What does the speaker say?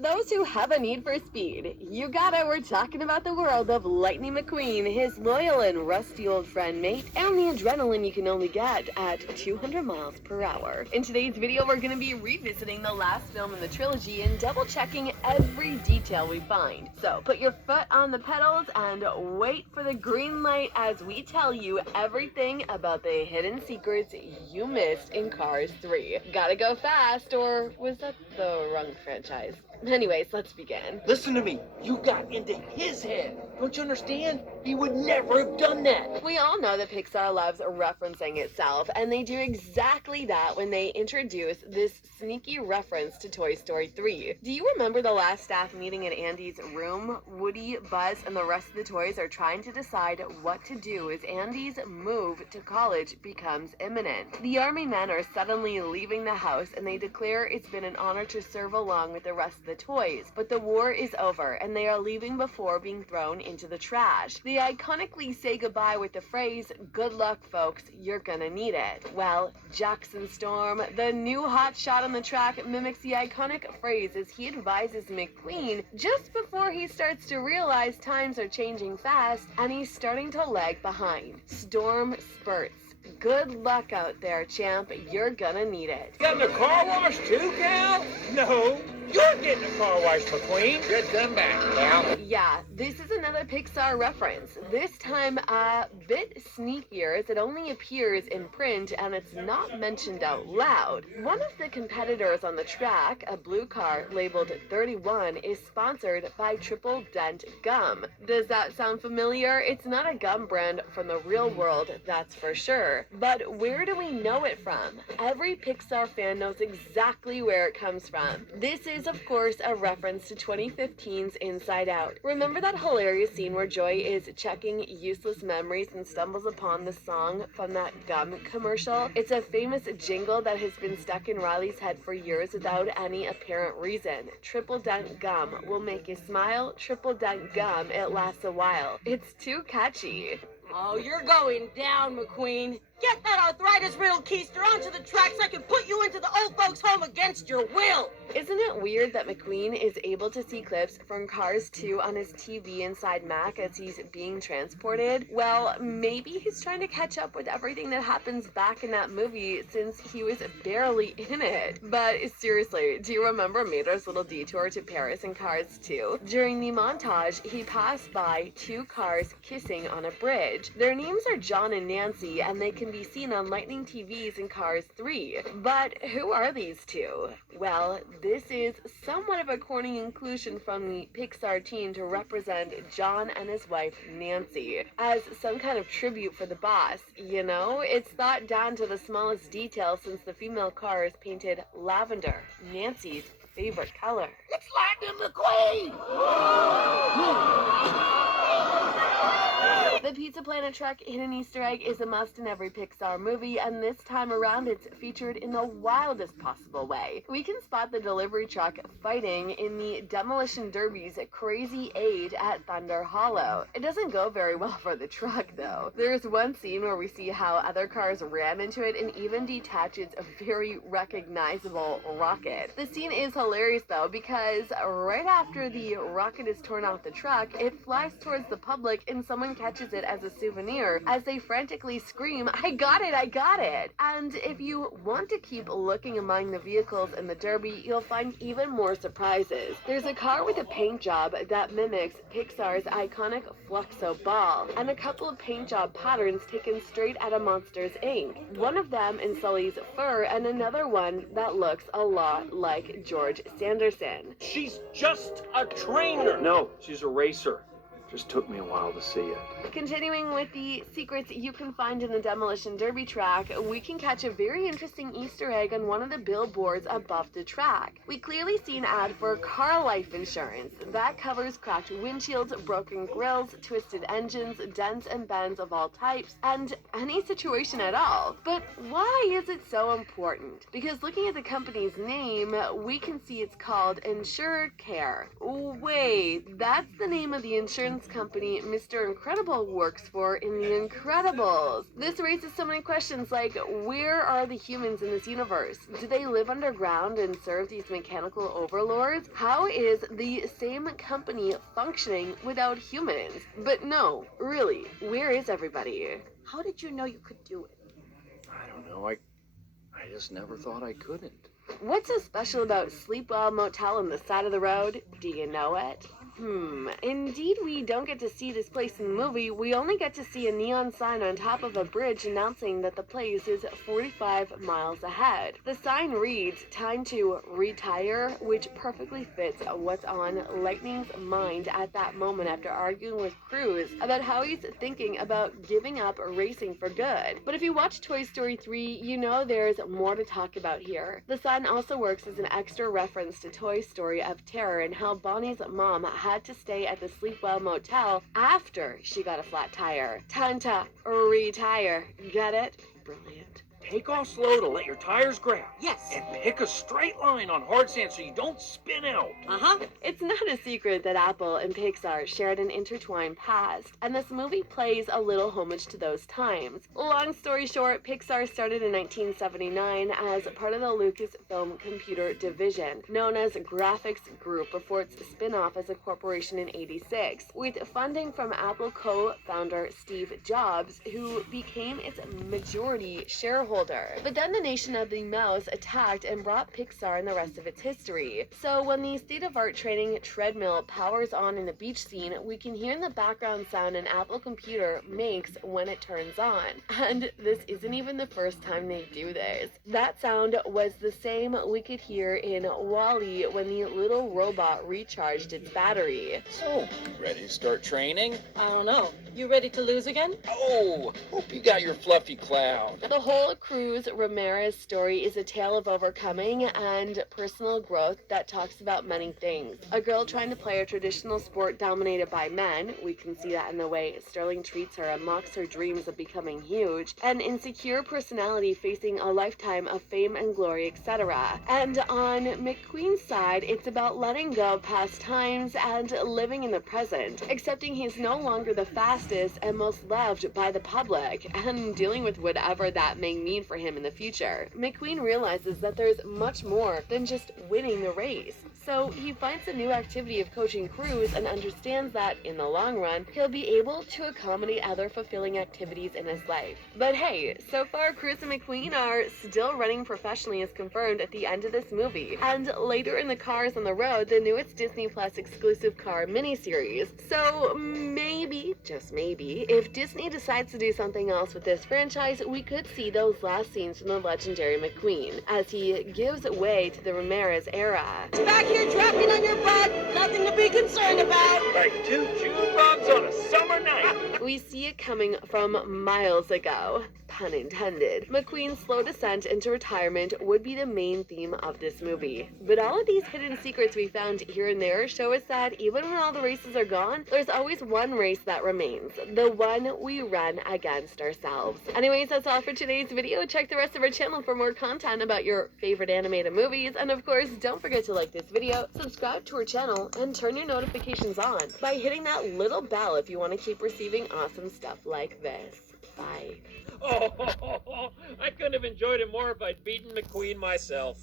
Those who have a need for speed, you got it. We're talking about the world of Lightning McQueen, his loyal and rusty old friend mate, and the adrenaline you can only get at 200 miles per hour. In today's video, we're going to be revisiting the last film in the trilogy and double-checking every detail we find. So put your foot on the pedals and wait for the green light as we tell you everything about the hidden secrets you missed in Cars 3. Gotta go fast, or was that the wrong franchise? Anyways, let's begin. Listen to me. You got into his head. Don't you understand? He would never have done that. We all know that Pixar loves referencing itself, and they do exactly that when they introduce this sneaky reference to Toy Story 3. Do you remember the last staff meeting in Andy's room? Woody, Buzz, and the rest of the toys are trying to decide what to do as Andy's move to college becomes imminent. The army men are suddenly leaving the house, and they declare it's been an honor to serve along with the rest of the toys, but the war is over and they are leaving before being thrown into the trash. They iconically say goodbye with the phrase, "Good luck, folks, you're gonna need it." Well, Jackson Storm, the new hot shot on the track, mimics the iconic phrase as he advises McQueen just before he starts to realize times are changing fast and he's starting to lag behind. Storm spurts. Good luck out there, champ. You're gonna need it. Getting a car wash too, Cal? No, you're getting a car wash, McQueen. Get them back, Cal. Yeah, this is another Pixar reference. This time a bit sneakier as it only appears in print and it's not mentioned out loud. One of the competitors on the track, a blue car labeled 31, is sponsored by Triple Dent Gum. Does that sound familiar? It's not a gum brand from the real world, that's for sure. But where do we know it from? Every Pixar fan knows exactly where it comes from. This is, of course, a reference to 2015's Inside Out. Remember that hilarious scene where Joy is checking useless memories and stumbles upon the song from that gum commercial? It's a famous jingle that has been stuck in Riley's head for years without any apparent reason. Triple Dent Gum will make you smile. Triple Dent Gum, it lasts a while. It's too catchy. Oh, you're going down, McQueen. Get that arthritis-riddled keister onto the track so I can put you into the old folks' home against your will. Isn't it weird that McQueen is able to see clips from Cars 2 on his TV inside Mac as he's being transported? Well, maybe he's trying to catch up with everything that happens back in that movie since he was barely in it. But seriously, do you remember Mater's little detour to Paris in Cars 2? During the montage, he passed by two cars kissing on a bridge. Their names are John and Nancy, and they can be seen on Lightning TVs in Cars 3. But who are these two? Well, this is somewhat of a corny inclusion from the Pixar team to represent John and his wife Nancy as some kind of tribute for the boss. You know, it's thought down to the smallest detail since the female car is painted lavender, Nancy's favorite color. It's Lightning McQueen! The Pizza Planet truck hidden Easter egg is a must in every Pixar movie, and this time around it's featured in the wildest possible way. We can spot the delivery truck fighting in the Demolition Derby's Crazy 8 at Thunder Hollow. It doesn't go very well for the truck, though. There's one scene where we see how other cars ram into it and even detaches a very recognizable rocket. The scene is hilarious, though, because right after the rocket is torn off the truck, it flies towards the public and someone catches it as a souvenir as they frantically scream, "I got it, I got it!" And if you want to keep looking among the vehicles in the Derby, you'll find even more surprises. There's a car with a paint job that mimics Pixar's iconic Fluxo ball, and a couple of paint job patterns taken straight out of Monsters, Inc. One of them in Sully's fur, and another one that looks a lot like George Sanderson. She's just a trainer. No, she's a racer. Just took me a while to see it. Continuing with the secrets you can find in the Demolition Derby track, we can catch a very interesting Easter egg on one of the billboards above the track. We clearly see an ad for car life insurance that covers cracked windshields, broken grills, twisted engines, dents and bends of all types, and any situation at all. But why is it so important? Because looking at the company's name, we can see it's called Insure Care. Wait, that's the name of the insurance dance company Mr. Incredible works for in The Incredibles. This raises so many questions like, where are the humans in this universe? Do they live underground and serve these mechanical overlords? How is the same company functioning without humans? But no, really, where is everybody? How did you know you could do it? I don't know. I just never thought I couldn't. What's so special about Sleepwell Motel on the side of the road? Do you know it? Indeed, we don't get to see this place in the movie. We only get to see a neon sign on top of a bridge announcing that the place is 45 miles ahead. The sign reads, "Time to retire," which perfectly fits what's on Lightning's mind at that moment after arguing with Cruz about how he's thinking about giving up racing for good. But if you watch Toy Story 3, you know there's more to talk about here. The sign also works as an extra reference to Toy Story of Terror and how Bonnie's mom had to stay at the Sleepwell Motel after she got a flat tire. Time to retire. Get it? Brilliant. Take off slow to let your tires grab. Yes. And pick a straight line on hard sand so you don't spin out. Uh-huh. It's not a secret that Apple and Pixar shared an intertwined past, and this movie plays a little homage to those times. Long story short, Pixar started in 1979 as part of the Lucasfilm Computer Division, known as Graphics Group, before its spin-off as a corporation in '86, with funding from Apple co-founder Steve Jobs, who became its majority shareholder. But then the Nation of the Mouse attacked and brought Pixar and the rest of its history. So when the state-of-art training treadmill powers on in the beach scene, we can hear in the background sound an Apple computer makes when it turns on. And this isn't even the first time they do this. That sound was the same we could hear in WALL-E when the little robot recharged its battery. So, ready to start training? I don't know. You ready to lose again? Oh, hope you got your fluffy cloud. The whole Cruz Ramirez story is a tale of overcoming and personal growth that talks about many things. A girl trying to play a traditional sport dominated by men, we can see that in the way Sterling treats her and mocks her dreams of becoming huge, an insecure personality facing a lifetime of fame and glory, etc. And on McQueen's side, it's about letting go of past times and living in the present, accepting he's no longer the fastest and most loved by the public, and dealing with whatever that may mean for him in the future. McQueen realizes that there's much more than just winning the race. So he finds a new activity of coaching Cruz and understands that, in the long run, he'll be able to accommodate other fulfilling activities in his life. But hey, so far Cruz and McQueen are still running professionally as confirmed at the end of this movie. And later in the Cars on the Road, the newest Disney Plus exclusive car miniseries. So maybe, just maybe, if Disney decides to do something else with this franchise, we could see those last scenes from the legendary McQueen as he gives way to the Ramirez era. Back here dropping on your butt. Nothing to be concerned about. Like 2 June bugs on a summer night. We see it coming from miles ago. Pun intended. McQueen's slow descent into retirement would be the main theme of this movie. But all of these hidden secrets we found here and there show us that even when all the races are gone, there's always one race that remains. The one we run against ourselves. Anyways, that's all for today's video. Check the rest of our channel for more content about your favorite animated movies. And of course, don't forget to like this video, subscribe to our channel, and turn your notifications on by hitting that little bell if you want to keep receiving awesome stuff like this. Bye. Oh, I couldn't have enjoyed it more if I'd beaten McQueen myself.